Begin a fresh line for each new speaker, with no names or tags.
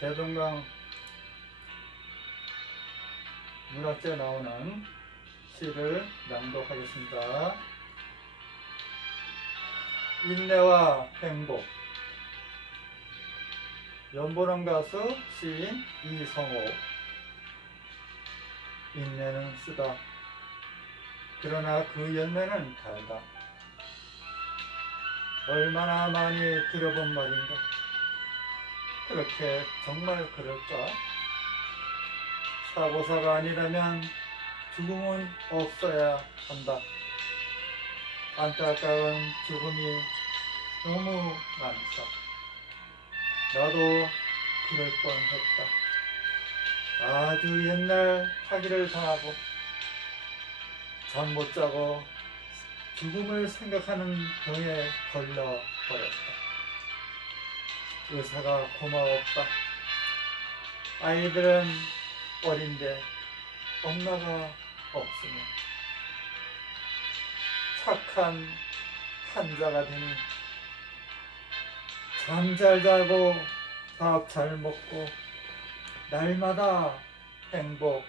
대동강 문학지에 나오는 시를 낭독하겠습니다. 인내와 행복. 연보람 가수 시인 이성호. 인내는 쓰다. 그러나 그 열매는 달다. 얼마나 많이 들어본 말인가 그렇게 정말 그럴까 사고사가 아니라면 죽음은 없어야 한다 안타까운 죽음이 너무 많다 나도 그럴 뻔했다. 아주 옛날 사기를 당하고 잠 못 자고 죽음을 생각하는 병에 걸려 버렸다. 의사가 고마웠다. 아이들은 어린데 엄마가 없으면 착한 환자가 되니 잠 잘 자고 밥 잘 먹고 날마다 행복